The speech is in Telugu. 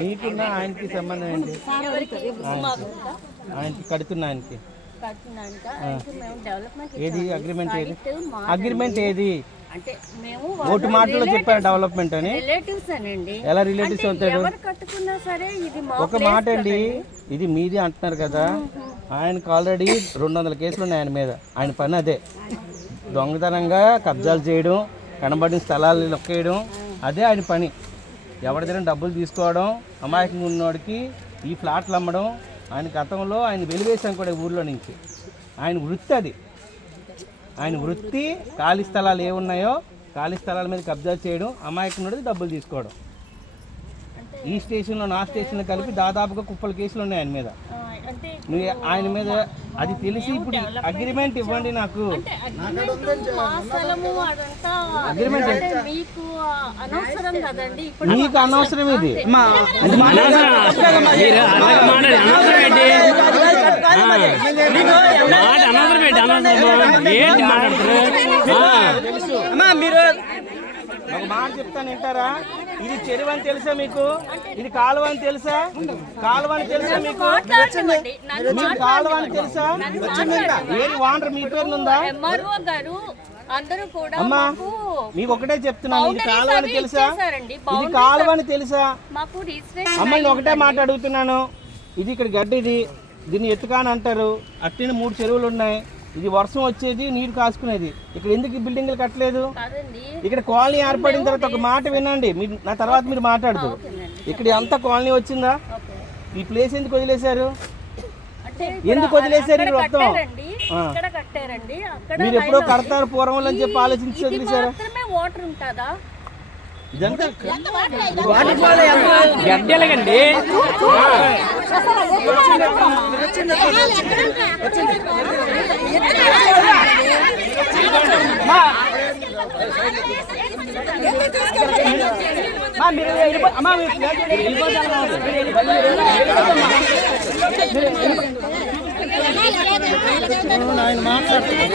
నీకున్న ఆయనకి సంబంధం ఏంటి? ఆయనకి కడుతున్నా ఆయనకి ఏది అగ్రిమెంట్ ఏది? అగ్రిమెంట్ ఏది? ఓటు మాటలో చెప్పారు డెవలప్మెంట్ అని. ఎలా రిలేటివ్స్ అవుతాడు? ఒక మాట అండి, ఇది మీది అంటున్నారు కదా, ఆయనకు ఆల్రెడీ 200 కేసులు ఉన్నాయి ఆయన మీద. ఆయన పని అదే, దొంగతనంగా కబ్జాలు చేయడం, కనబడిన స్థలాలు నొక్కేయడం, అదే ఆయన పని. ఎవరి దగ్గర డబ్బులు తీసుకోవడం, అమాయకంగా ఉన్నవాడికి ఈ ఫ్లాట్లు అమ్మడం. ఆయన గతంలో ఆయన వెలివేశాం కూడా ఊర్లో నుంచి. ఆయన వృత్తి అది. ఆయన వృత్తి ఖాళీ స్థలాలు ఏమున్నాయో ఖాళీ స్థలాల మీద కబ్జా చేయడం, అమాయకున్నది డబ్బులు తీసుకోవడం. ఈ స్టేషన్లో నా స్టేషన్లో కలిపి దాదాపుగా 30 కేసులు ఉన్నాయి ఆయన మీద. ఆయన మీద అది తెలిసి ఇప్పుడు అగ్రిమెంట్ ఇవ్వండి నాకు. అగ్రిమెంట్ మీకు అనవసరం ఇది. ఒక మాట చెప్తాను వింటారా? ఇది చెరువు అని తెలుసా మీకు? ఇది కాలువ అని తెలుసా? కాలువ అని తెలుసా మీకు? మీకు కాలువ అని తెలుసా? ఏది వాండర్ మీ పేరు ఉందా? అమ్మా మీకు ఒకటే చెప్తున్నాను, ఇది కాలువ అని తెలుసా? ఇది కాలువ అని తెలుసా? అమ్మాయిని ఒకటే మాట అడుగుతున్నాను. ఇది ఇక్కడ గడ్డి, ఇది దీన్ని ఎత్తుకాని అంటారు. అట్టిన 3 చెరువులు ఉన్నాయి. ఇది వర్షం వచ్చేది, నీరు కాసుకునేది. ఇక్కడ ఎందుకు బిల్డింగ్లు కట్టలేదు? ఇక్కడ కాలనీ ఏర్పడిన తర్వాత ఒక మాట వినండి, నా తర్వాత మీరు మాట్లాడదు. ఇక్కడ ఎంత కాలనీ వచ్చిందా? ఈ ప్లేస్ ఎందుకు వదిలేశారు? ఎందుకు వదిలేశారు? మొత్తం మీరు ఎప్పుడో కడతారు పూర్వం అని చెప్పి ఆలోచించి వదిలేశారు. గడ్డెలగండి ఆయన మాట్లాడుతున్నారు.